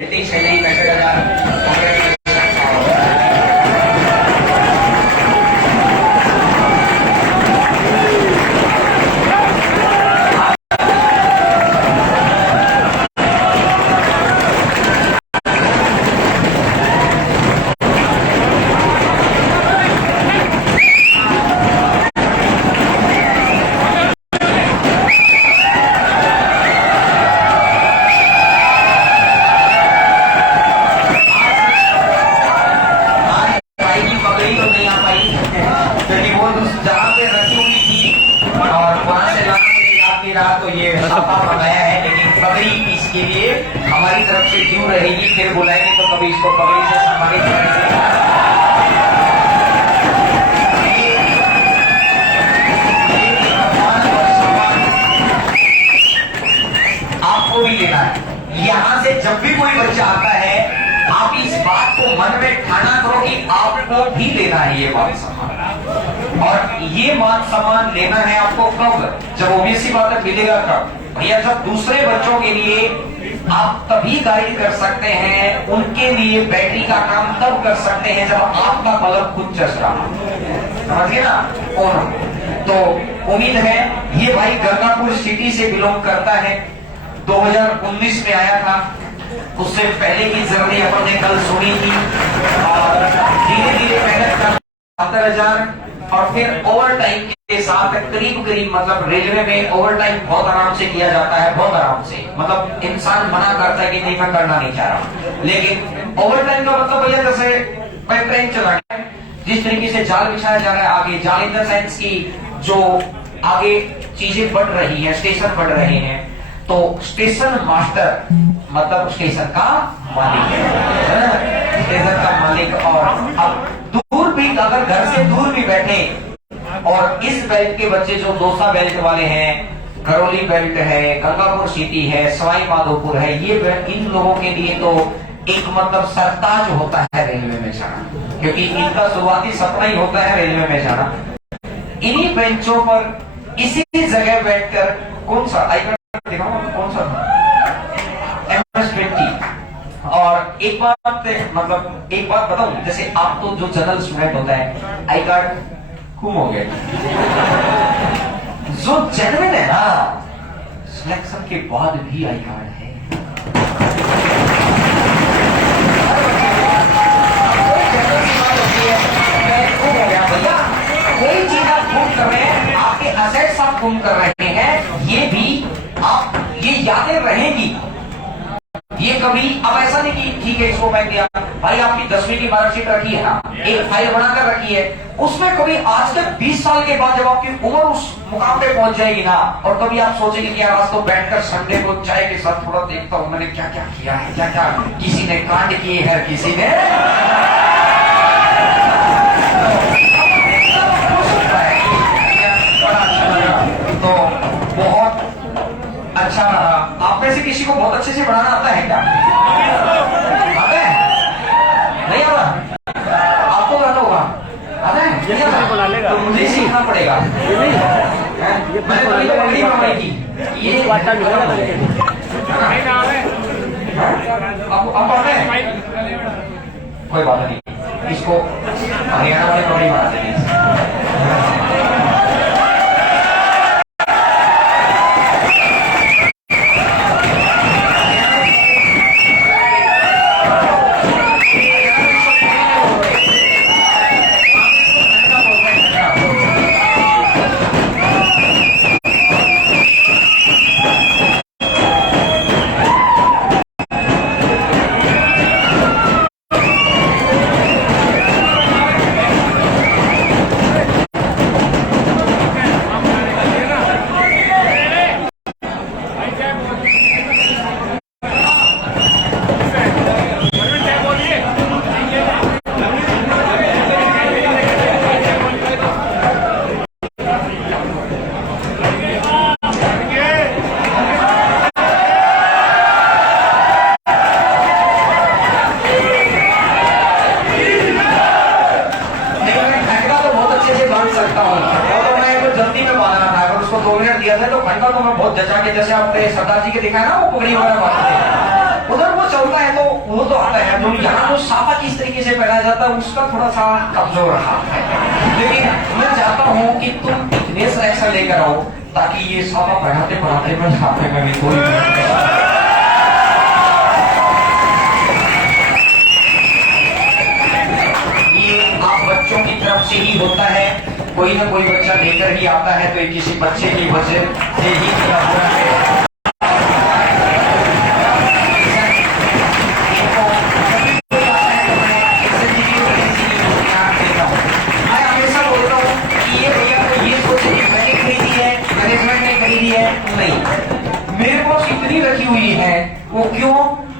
शैली कांग्रेस तो ये मंगाया है, लेकिन पगड़ी इसके लिए हमारी तरफ से ड्यू रहेगी। फिर बुलाएंगे तो कभी इसको पगड़ी से सम्मानित करेंगे। आपको भी लेना है। यहां से जब भी कोई बच्चा आता है, आप इस बात को मन में ठाना करो कि आपको भी लेना है ये मान सम्मान। और ये मान सम्मान लेना है आपको कब? जब ओबीसी बात मिलेगा कब? भैया जब दूसरे बच्चों के लिए आप तभी गाइड कर सकते हैं, उनके लिए बैटरी का काम तब कर सकते हैं जब आपका बल्ब खुद चस रहा। समझिए ना कौन? तो उम्मीद है ये भाई गंगापुर सिटी से बिलोंग करता है, 2019 में आया था। उससे पहले की जर्नी अपन ने कल सुनी थी और धीरे धीरे मेहनत कर 70,000 और फिर ओवर टाइम के साथ करीब करीब मतलब रेलवे में ओवर टाइम बहुत आराम से किया जाता है, बहुत आराम से। मतलब इंसान मना करता है कि नहीं मैं करना नहीं चाह रहा, लेकिन ओवर टाइम का मतलब भैया जैसे मैं ट्रेन चला गया, जिस तरीके से जाल बिछाया जा रहा है आगे, जाल इन द सेंस की जो आगे चीजें बढ़ रही है, स्टेशन बढ़ रहे हैं, तो स्टेशन मास्टर मतलब स्टेशन का मालिक है, स्टेशन का मालिक। और अब दूर भी अगर घर से दूर भी बैठे और इस बेल्ट के बच्चे जो दौसा बेल्ट वाले हैं, करौली बेल्ट है, गंगापुर सिटी है, सवाई माधोपुर है, ये इन लोगों के लिए तो एक मतलब सरताज होता है रेलवे में जाना, क्योंकि इनका शुरुआती सपना ही होता है रेलवे में जाना। इन्हीं बेंचों पर इसी जगह बैठकर कौन सा आई कार्ड दिखाऊं, कौन सा MS-20। और एक बात मतलब एक बात बताऊं, जैसे आप तो जो जनरल स्टूडेंट होता है आई कार्ड गुम हो गया, जो जेन्युइन है ना सिलेक्शन के बाद भी आई कार्ड है। भैया कोई चीज आप गुम कर रहे हैं, आपके असेट्स आप गुम कर रहे हैं, ये भी आप ये यादें रहेंगी। ये कभी अब ऐसा नहीं कि ठीक है इसको मैं दिया भाई, आपकी 10वीं की मार्कशीट रखी है ना, एक फाइल बनाकर रखी है, उसमें कभी आज के 20 साल के बाद जब आपकी उम्र उस मुकाम पे पहुंच जाएगी ना, और कभी आप सोचेंगे कि यार आज तो बैठकर संडे को चाय के साथ थोड़ा देखता हूं मैंने क्या क्या किया है, क्या क्या किसी ने कांड किए हैं, किसी ने तो बहुत अच्छा रहा। आप में से किसी को बहुत अच्छे से पढ़ाना आता है क्या? आता है? नहीं आता? आपको आता होगा? आता है? नहीं आता? तो मुझे सीखना पड़ेगा। मैंने कभी तो पगड़ी बनवाई थी, ये अब पढ़ते हैं, कोई बात नहीं, इसको हरियाणा वाले पगड़ी बना देंगे। दिया था तो खंडा को मैं बहुत जचा के, जैसे आपने सरदार जी के दिखाया ना वो पगड़ी वगैरह बांधते, उधर वो चलता है तो वो तो आता है, जो यहाँ जो साफा किस तरीके से पहना जाता है उसका थोड़ा सा कमजोर रहा है। लेकिन मैं चाहता हूँ कि तुम इतने से एक्शन लेकर आओ ताकि ये साफा पहनाते पहनाते मैं साफे में भी कोई ये आप बच्चों की तरफ से ही होता है, कोई ना कोई बच्चा लेकर ही आता है, तो ये किसी बच्चे की वजह से ही पूरा हो रहा है। मेरे पास इतनी रखी हुई है, वो क्यों?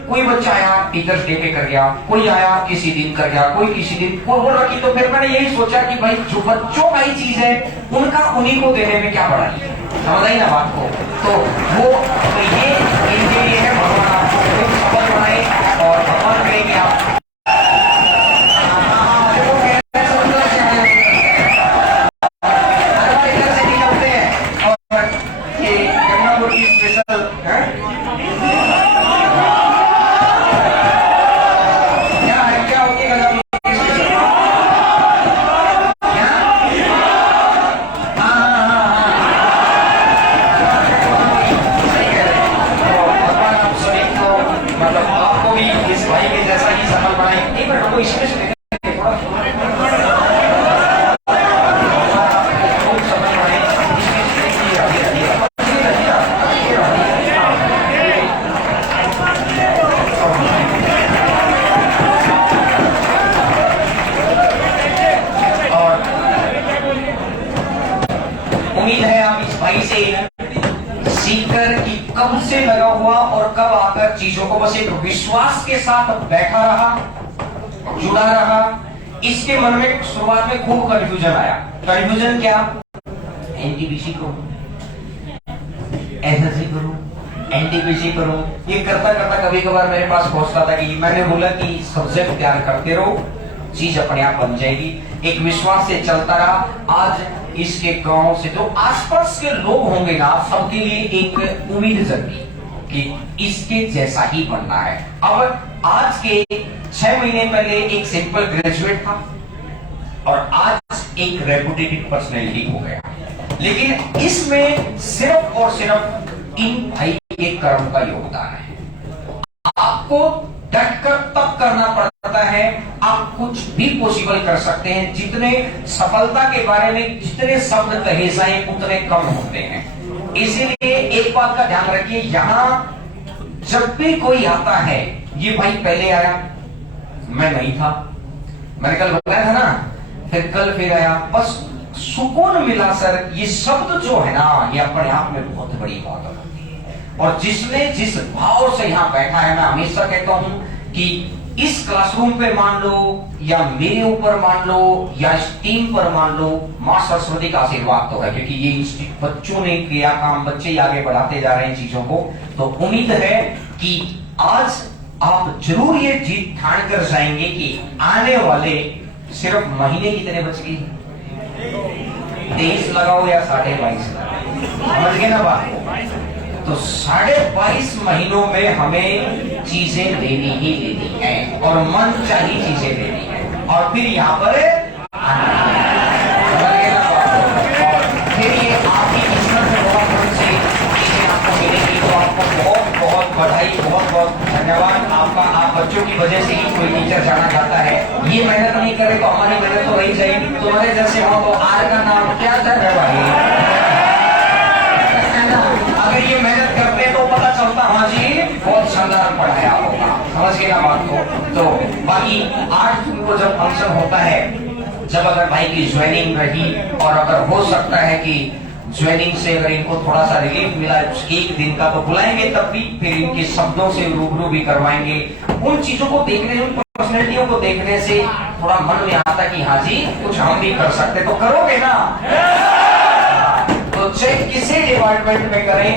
कोई बच्चा आया टीचर्स डे पे कर गया, कोई आया किसी दिन कर गया, कोई किसी दिन कोई वो रखी, तो फिर मैंने यही सोचा कि भाई जो बच्चों का ही चीज है उनका उन्हीं को देने में क्या बड़ा है, समझ आई ना बात को? तो वो तो ये इनके लिए है, भगवान आपको खूब सफल बनाए और भगवान करे कि आप कब से लगा हुआ और कब आकर चीजों को बस एक विश्वास के साथ बैठा रहा, जुड़ा रहा। इसके मन में शुरुआत में खूब कंफ्यूजन आया। कंफ्यूजन क्या? एनटीपीसी करूं, एसएससी करूं, एनटीपीसी करूं, ये करता करता कभी कभार मेरे पास पहुंचता था कि मैंने बोला कि सब्जेक्ट तैयार करते रहो, चीज अपने आप बन जाएगी। एक विश्वास से चलता रहा। आज इसके गांव से जो आसपास के लोग होंगे ना, सबके लिए एक उम्मीद जगी कि इसके जैसा ही बनना है। अब आज के 6 महीने पहले एक सिंपल ग्रेजुएट था और आज एक रेपुटेटेड पर्सनैलिटी हो गया। लेकिन इसमें सिर्फ और सिर्फ इन भाई के कर्म का योगदान है। आपको डटकर तब करना पड़ता है, आप कुछ भी पॉसिबल कर सकते हैं। जितने सफलता के बारे में जितने शब्द कहे जाए उतने कम होते हैं। इसीलिए एक बात का ध्यान रखिए, यहां जब भी कोई आता है, ये भाई पहले आया, मैं नहीं था, मैंने कल बताया था ना, फिर कल फिर आया, बस सुकून मिला सर। ये शब्द जो है ना, ये अपने आप में बहुत बड़ी बात होती है। और जिसने जिस भाव से यहां बैठा है, मैं हमेशा कहता हूं कि इस क्लासरूम पे मान लो या मेरे ऊपर मान लो या इस टीम पर मान लो, मां सरस्वती का आशीर्वाद तो है, क्योंकि ये बच्चों ने किया काम, बच्चे ही आगे बढ़ाते जा रहे हैं चीजों को। तो उम्मीद है कि आज आप जरूर ये जीत ठान कर जाएंगे कि आने वाले सिर्फ महीने कितने बच गए, 23 लगाओ या 22.5 लगाओ, समझ गए ना बात? तो 22.5 महीनों में हमें चीजें लेनी ही लेनी है और मन चाहिए चीजें लेनी है, और फिर यहाँ पर फिर ये आपकी किस्मत में बहुत मन से चीजें आपको मिलेगी। तो आपको बहुत बहुत बधाई, बहुत बहुत धन्यवाद आपका। आप बच्चों की वजह से ही कोई टीचर जाना चाहता है। ये मेहनत नहीं करे तो हमारी मेहनत तो रही जाएगी। तुम्हारे जैसे हो तो आर का नाम क्या था भाई? अगर ये मेहनत करते तो पता चलता हाँ जी बहुत शानदार पढ़ाया होगा, समझ गए ना बात को? तो बाकी 8 जून को जब फंक्शन होता है, जब अगर भाई की ज्वाइनिंग रही और अगर हो सकता है कि ज्वाइनिंग से अगर इनको थोड़ा सा रिलीफ मिला एक दिन का, तो बुलाएंगे तब भी, फिर इनके शब्दों से रूबरू भी करवाएंगे। उन चीजों को देखने, उन पर्सनैलिटियों को देखने से थोड़ा मन में आता कि हाँ जी कुछ हम भी कर सकते। तो करोगे ना? तो चाहे किसी डिपार्टमेंट में करें,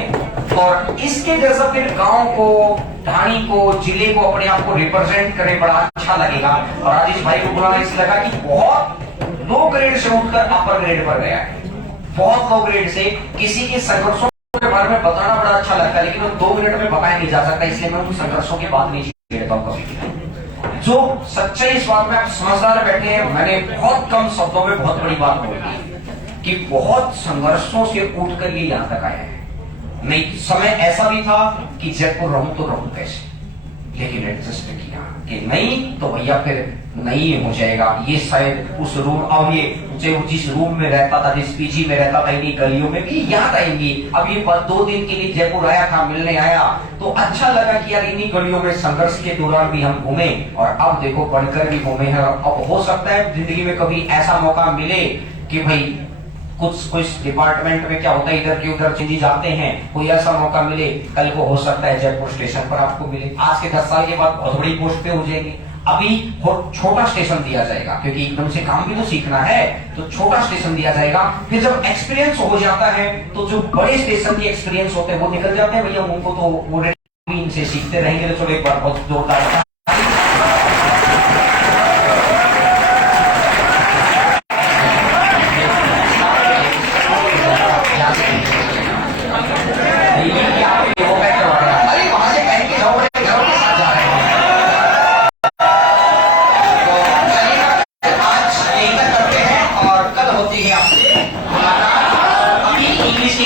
और इसके जैसा फिर गांव को, ढाणी को, जिले को, अपने आप को रिप्रेजेंट करें, बड़ा अच्छा लगेगा। और आज इस भाई को बुलाना इसलिए लगा कि बहुत लो ग्रेड से उठकर अपर ग्रेड पर गया है, बहुत लो ग्रेड से। किसी के संघर्षों के बारे में बताना बड़ा अच्छा लगता है। सकता, लेकिन वो 2 मिनट में बताया नहीं जा सकता, इसलिए मैं उन संघर्षों की बात नहीं छेड़ता हूँ कभी भी। जो सच्चाई इस बात में आप समझदार बैठे हैं, मैंने बहुत कम शब्दों में बहुत बड़ी बात बोली कि बहुत संघर्षों से उठकर ये यहां तक आया है। नहीं, समय ऐसा भी था कि जयपुर रहूं तो रहूं कैसे, लेकिन एडजस्ट किया कि नहीं तो भैया फिर नहीं हो जाएगा। ये शायद उस रूम, अब ये जो जिस रूम में रहता था, जिस पीजी में रहता था, इन्हीं गलियों में भी याद आएंगी। अब ये 2 दिन के लिए जयपुर आया था, मिलने आया तो अच्छा लगा कि यार इन्हीं गलियों में संघर्ष के दौरान भी हम घूमे, और अब देखो बढ़कर भी घूमे हैं। अब हो सकता है जिंदगी में कभी ऐसा मौका मिले कि भाई कुछ डिपार्टमेंट में क्या होता है, इधर के उधर चेंज जाते हैं, कोई ऐसा मौका मिले कल को, हो सकता है जयपुर स्टेशन पर आपको मिले। आज के 10 साल के बाद बहुत बड़ी पोस्ट पे हो जाएंगे। अभी छोटा स्टेशन दिया जाएगा, क्योंकि एकदम से काम भी तो सीखना है, तो छोटा स्टेशन दिया जाएगा। फिर जब एक्सपीरियंस हो जाता है तो जो बड़े स्टेशन के एक्सपीरियंस होते हैं वो निकल जाते हैं भैया, उनको तो वो इनसे सीखते रहेंगे। तो चलो एक बार बहुत जोरदार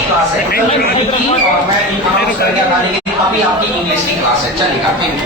क्लास है, और मैं अभी आपकी इंग्लिश की क्लास है, चलेगा। Thank you.